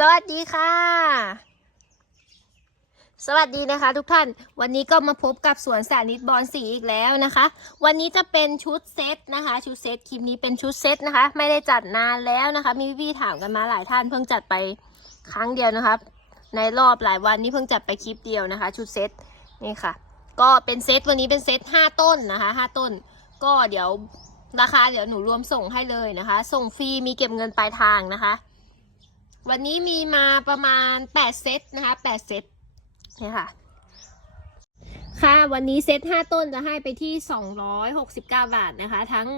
สวัสดีค่ะ สวัสดีนะคะทุกท่าน วันนี้ก็มาพบกับสวนสานิตบอลสีอีกแล้วนะคะ วันนี้จะเป็นชุดเซตนะคะ ชุดเซตคลิปนี้เป็นชุดเซตนะคะ ไม่ได้จัดนานแล้วนะคะ มีพี่ๆถามกันมาหลายท่านเพิ่งจัดไปครั้งเดียวนะคะ ในรอบหลายวันนี้เพิ่งจัดไปคลิปเดียวนะคะ ชุดเซตนี่ค่ะ ก็เป็นเซตวันนี้เป็นเซตห้าต้นนะคะห้าต้น ก็เดี๋ยวราคาเดี๋ยวหนูรวมส่งให้เลยนะคะ ส่งฟรีมีเก็บเงินปลายทางนะคะ วันนี้มีมาประมาณ 8 เซตนะคะ 8 เซตเนี่ยค่ะ ค่ะ วันนี้เซต 5 ต้นจะให้ไปที่ 269 บาทนะคะ ทั้ง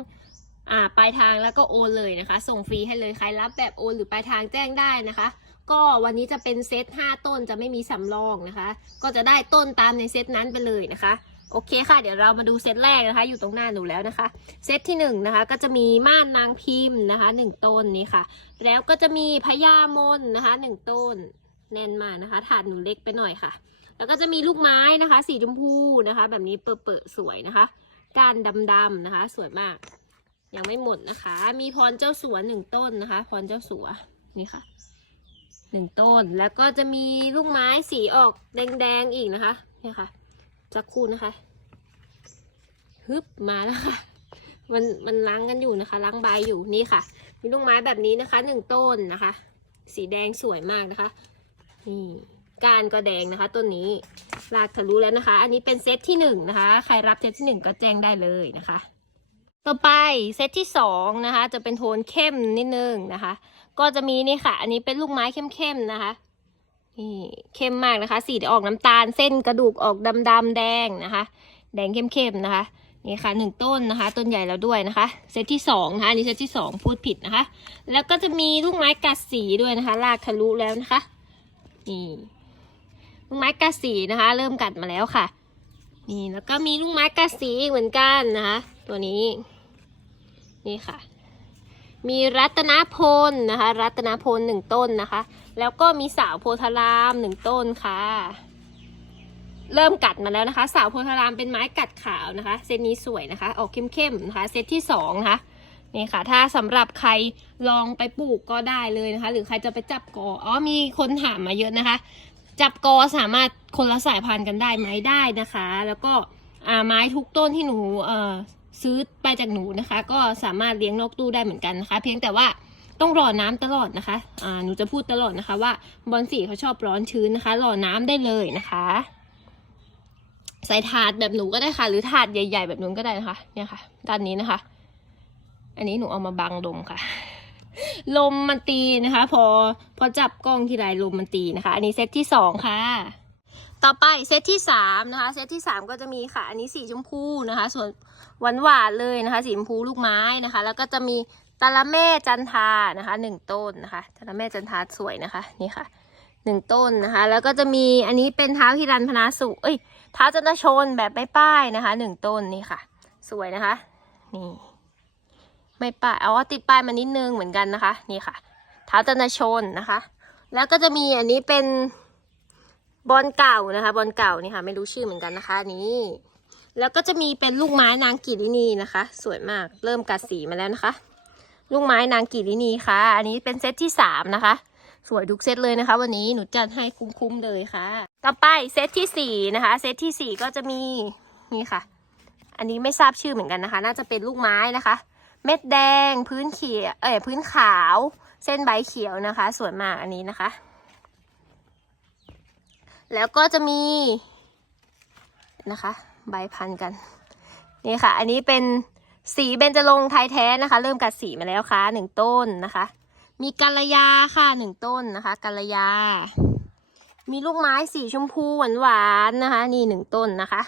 อ่าปลายทางแล้วก็โอนเลยนะคะ ส่งฟรีให้เลยใครรับแบบโอนหรือปลายทางแจ้งได้นะคะ ก็วันนี้จะเป็นเซต 5 ต้นจะไม่มีสำรองนะคะ ก็จะได้ต้นตามในเซตนั้นไปเลยนะคะ โอเคค่ะ เดี๋ยวเรามาดูเซตแรกนะคะ อยู่ตรงหน้าหนูแล้วนะคะ เซตที่หนึ่งนะคะก็จะมีม่านนางพิมพ์นะคะหนึ่งต้นนี้ค่ะ แล้วก็จะมีพญามนนะคะหนึ่งต้นแน่นมากนะคะถาดหนูเล็กไปหน่อยค่ะ แล้วก็จะมีลูกไม้นะคะ สีชมพูนะคะ แบบนี้เปิดๆสวยนะคะก้านดำๆนะคะ สวยมาก ยังไม่หมดนะคะ มีพรเจ้าสัวหนึ่งต้นนะคะ พรเจ้าสัวนี่ค่ะหนึ่งต้นแล้วก็จะมีลูกไม้สีออกแดงๆอีกนะคะนี่ค่ะ จักครู่นะคะฮึบมาแล้วค่ะ มันมันล้างกันอยู่นะคะล้างใบอยู่นี่ค่ะ มีลูกไม้แบบนี้นะคะหนึ่งต้นนะคะ สีแดงสวยมากนะคะนี่ก้านก็แดงนะคะต้นนี้ลากทะลุแล้วนะคะ อันนี้เป็นเซตที่หนึ่งนะคะ ใครรับเซตที่หนึ่งก็แจ้งได้เลยนะคะ ต่อไปเซตที่สองนะคะ จะเป็นโทนเข้มนิดนึงนะคะ ก็จะมีนี่ค่ะ อันนี้เป็นลูกไม้เข้มๆนะคะ นี่เข้มมากนะคะ สีออกน้ำตาลเส้นกระดูกออกดำๆแดงนะคะ แดงเข้มๆนะคะนี่ค่ะหนึ่งต้นนะคะ ต้นใหญ่แล้วด้วยนะคะ เซตที่สองนะคะอันนี้เซตที่สองพูดผิดนะคะ แล้วก็จะมีลูกไม้กัดสีด้วยนะคะลากทะลุแล้วนะคะนี่ลูกไม้กัดสีนะคะ เริ่มกัดมาแล้วค่ะ นี่แล้วก็มีลูกไม้กัดสีเหมือนกันนะคะ ตัวนี้ นี่ค่ะ มีรัตนพลนะคะ รัตนพลหนึ่งต้นนะคะ แล้วก็มีสาวโพธารามหนึ่งต้นค่ะ เริ่มกัดมาแล้วนะคะ สาวโพธารามเป็นไม้กัดขาวนะคะ เซตนี้สวยนะคะ ออกเข้มๆนะคะ เซตที่สองนะคะนี่ค่ะ ถ้าสำหรับใครลองไปปลูกก็ได้เลยนะคะ หรือใครจะไปจับกออ๋อมีคนถามมาเยอะนะคะ จับกอสามารถคนละสายพันธุ์กันได้ไหมได้นะคะ แล้วก็อ่าไม้ทุกต้นที่หนูเอ่อ ซื้อไปจากหนูนะคะ ก็สามารถเลี้ยงนกตู้ได้เหมือนกันนะคะ เพียงแต่ว่าต้องรอน้ำตลอดนะคะอ่าหนูจะพูดตลอดนะคะ ว่าบอลสีเขาชอบร้อนชื้นนะคะ รอน้ำได้เลยนะคะใส่ถาดแบบหนูก็ได้ค่ะ หรือถาดใหญ่ ๆ แบบนู้นก็ได้นะคะ เนี่ยค่ะ ด้านนี้นะคะ อันนี้หนูเอามาบังลมค่ะ ลมมันตีนะคะ พอพอจับกล้องทีไรลมมันตีนะคะ อันนี้เซตที่สองค่ะ ต่อไปเซตที่สามนะคะเซตที่สามก็จะมีค่ะ อันนี้สีชมพูนะคะ ส่วนหวานหวานเลยนะคะ สีชมพูลูกไม้นะคะ แล้วก็จะมีตะละแม่จันทานะคะหนึ่งต้นนะคะตะละแม่จันทาสวยนะคะนี่ค่ะหนึ่งต้นนะคะ แล้วก็จะมีอันนี้เป็นเท้าฮิรันพนาสุเอ้ยเท้าจันทชนแบบไม่ป้ายนะคะหนึ่งต้นนี่ค่ะ สวยนะคะ นี่ ไม่ป้ายเอาติดป้ายมานิดนึงเหมือนกันนะคะ นี่ค่ะเท้าจันทชนนะคะ แล้วก็จะมีอันนี้เป็น บอลเก่านะคะ บอลเก่านี่ค่ะ ไม่รู้ชื่อเหมือนกันนะคะนนี้แล้วก็จะมีเป็นลูกไม้นางกิรินีนะคะ สวยมากเริ่มกัดสีมาแล้วนะคะ ลูกไม้นางกิรินีค่ะ อันนี้เป็นเซตที่สามนะคะ สวยทุกเซตเลยนะคะ วันนี้หนูจัดให้คุ้มๆเลยค่ะ ต่อไปเซตที่สี่นะคะเซตที่สี่ก็จะมีนี่ค่ะ อันนี้ไม่ทราบชื่อเหมือนกันนะคะ น่าจะเป็นลูกไม้นะคะ เม็ดแดงพื้นเขียวเอ้ยพื้นขาว เส้นใบเขียวนะคะ สวยมากอันนี้นะคะ แล้วก็จะมีนะคะ ใบพันกัน นี่ค่ะ อันนี้เป็นสีเบญจรงค์ไทยแท้นะคะ เริ่มกัดสีมาแล้วค่ะหนึ่งต้นนะคะ มีกัลยาค่ะหนึ่งต้นนะคะกัลยา มีลูกไม้สีชมพูหวานๆนะคะ นี่หนึ่งต้นนะคะ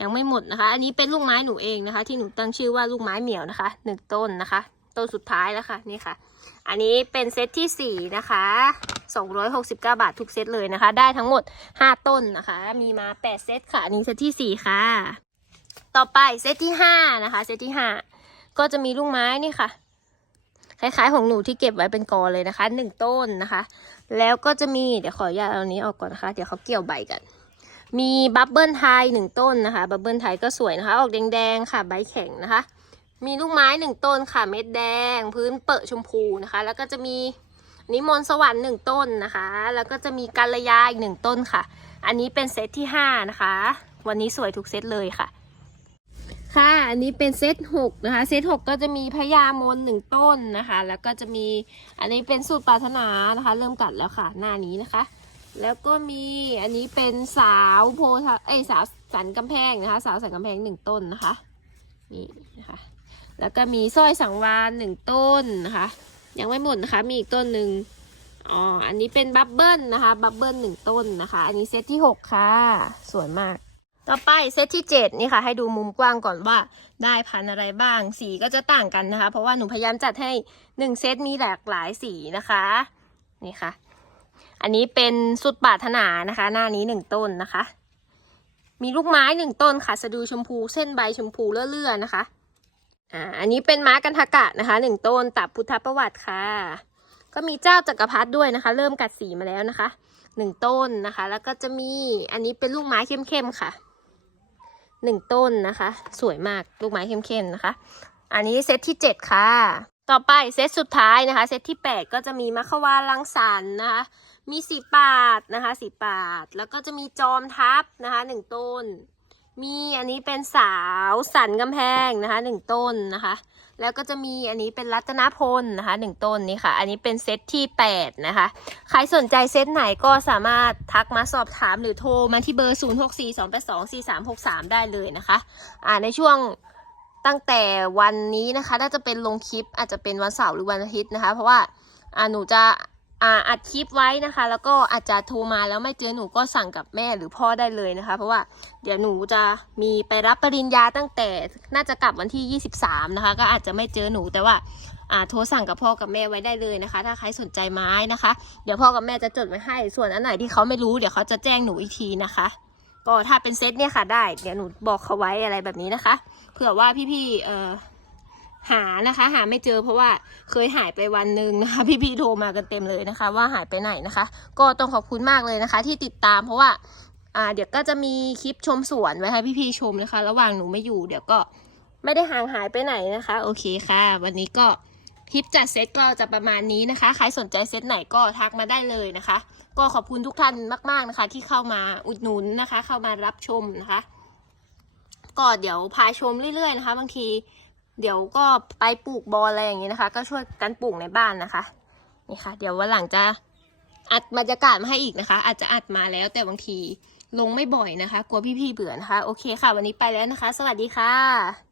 ยังไม่หมดนะคะ อันนี้เป็นลูกไม้หนูเองนะคะ ที่หนูตั้งชื่อว่าลูกไม้เหมียวนะคะหนึ่งต้นนะคะ ต้นสุดท้ายแล้วค่ะนี่ค่ะ อันนี้เป็นเซตที่สี่นะคะ 269 บาททุกเซตเลยนะคะ ได้ทั้งหมด 5 ต้นนะคะ มีมา 8 เซตค่ะ อันนี้เซตที่ 4 ค่ะ ต่อไปเซตที่ 5 นะคะ เซตที่ 5 ก็จะมีลูกไม้นี่ค่ะ คล้ายๆของหนูที่เก็บไว้เป็นกอเลยนะคะ 1 ต้นนะคะ แล้วก็จะมีเดี๋ยวขออนุญาตเอาอันนี้ออกก่อนนะคะ เดี๋ยวเขาเกี่ยวใบกันมีบับเบิลไทยหนึ่งต้นนะคะ บับเบิลไทยก็สวยนะคะ ออกแดงๆ ค่ะ ใบแข็งนะคะ มีลูกไม้หนึ่งต้นค่ะ เม็ดแดง พื้นเปิดชมพูนะคะ แล้วก็จะมีนิมนต์สวรรค์หนึ่งต้นนะคะ แล้วก็จะมีกัลยาอีกหนึ่งต้นค่ะ อันนี้เป็นเซตที่ห้านะคะ วันนี้สวยทุกเซตเลยค่ะ ค่ะ อันนี้เป็นเซตหกนะคะ เซตหกก็จะมีพญามนหนึ่งต้นนะคะ แล้วก็จะมี อันนี้เป็นสูตรปรารถนานะคะ เริ่มกัดแล้วค่ะ หน้านี้นะคะ แล้วก็มีอันนี้เป็นสาวโพธาเอ้ยสาวสันกำแพงนะคะ สาวสันกำแพงหนึ่งต้นนะคะ นี่นะคะ แล้วก็มีสร้อยสังวานหนึ่งต้นนะคะ ยังไม่หมดนะคะ มีอีกต้นหนึ่งอ๋อ อันนี้เป็นบับเบิลนะคะ บับเบิลหนึ่งต้นนะคะ อันนี้เซตที่หกค่ะ สวยมาก ต่อไปเซตที่เจ็ดนี่ค่ะ ให้ดูมุมกว้างก่อนว่าได้พันอะไรบ้าง สีก็จะต่างกันนะคะ เพราะว่าหนูพยายามจัดให้หนึ่งเซตมีหลากหลายสีนะคะ นี่ค่ะ อันนี้เป็นสุดปรารถนานะคะ หน้านี้หนึ่งต้นนะคะ มีลูกไม้หนึ่งต้นค่ะ สะดือชมพู เส้นใบชมพูเลื่อๆนะคะ อ่าอันนี้เป็นม้ากันทกะนะคะหนึ่งต้นตับพุทธประวัติค่ะ ก็มีเจ้าจักรพรรดิด้วยนะคะ เริ่มกัดสีมาแล้วนะคะหนึ่งต้นนะคะ แล้วก็จะมีอันนี้เป็นลูกไม้เข้มๆค่ะหนึ่งต้นนะคะ สวยมากลูกไม้เข้มๆนะคะ อันนี้เซตที่เจ็ดค่ะ ต่อไปเซตสุดท้ายนะคะ เซตที่แปดก็จะมีมัคควานลังสรรค์นะคะ มีสีปาดนะคะสีปาด แล้วก็จะมีจอมทัพนะคะหนึ่งต้น มีอันนี้เป็นสาวสันกำแพงนะคะหนึ่งต้นนะคะ แล้วก็จะมีอันนี้เป็นรัตนพลนะคะหนึ่งต้นนี่ค่ะ อันนี้เป็นเซตที่แปดนะคะ ใครสนใจเซตไหนก็สามารถทักมาสอบถามหรือโทรมาที่เบอร์ 0 6 4 2 8 2 4 3 6 3 ได้เลยนะคะ อ่าในช่วงตั้งแต่วันนี้นะคะน่าจะเป็นลงคลิปอาจจะเป็นวันเสาร์หรือวันอาทิตย์นะคะ เพราะว่าอ่าหนูจะ อ่าอัดคลิปไว้นะคะ แล้วก็อาจจะโทรมาแล้วไม่เจอหนูก็สั่งกับแม่หรือพ่อได้เลยนะคะ เพราะว่าเดี๋ยวหนูจะมีไปรับปริญญาตั้งแต่น่าจะกลับวันที่ 23 นะคะ ก็อาจจะไม่เจอหนูแต่ว่าอ่าโทรสั่งกับพ่อกับแม่ไว้ได้เลยนะคะ ถ้าใครสนใจไม้นะคะ เดี๋ยวพ่อกับแม่จะจดไว้ให้ ส่วนอันไหนที่เขาไม่รู้เดี๋ยวเขาจะแจ้งหนูอีกทีนะคะ ก็ถ้าเป็นเซตเนี่ยค่ะได้ เดี๋ยวหนูบอกเขาไว้อะไรแบบนี้นะคะ เผื่อว่าพี่ๆเอ่อ หานะคะ หาไม่เจอเพราะว่าเคยหายไปวันหนึ่งนะคะ พี่ๆโทรมากันเต็มเลยนะคะ ว่าหายไปไหนนะคะ ก็ต้องขอบคุณมากเลยนะคะ ที่ติดตามเพราะว่าอ่าเดี๋ยวก็จะมีคลิปชมสวนไว้ให้พี่ๆชมนะคะ ระหว่างหนูไม่อยู่เดี๋ยวก็ไม่ได้ห่างหายไปไหนนะคะ โอเคค่ะ วันนี้ก็คลิปจัดเซตก็จะประมาณนี้นะคะ ใครสนใจเซตไหนก็ทักมาได้เลยนะคะ ก็ขอบคุณทุกท่านมากๆนะคะ ที่เข้ามาอุดหนุนนะคะ เข้ามารับชมนะคะ ก็เดี๋ยวพาชมเรื่อยๆนะคะ บางที เดี๋ยวก็ไปปลูกบอลอะไรอย่างนี้นะคะ ก็ช่วยกันปลูกในบ้านนะคะนี่ค่ะ เดี๋ยววันหลังจะอัดบรรยากาศมาให้อีกนะคะ อาจจะอัดมาแล้วแต่บางทีลงไม่บ่อยนะคะ กลัวพี่ๆเบื่อนะคะ โอเคค่ะ วันนี้ไปแล้วนะคะ สวัสดีค่ะ